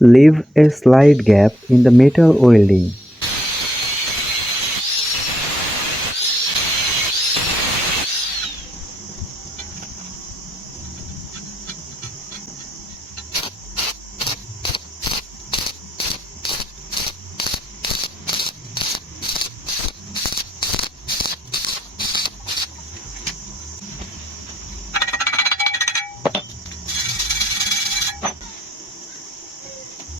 Leave a slight gap in the metal welding.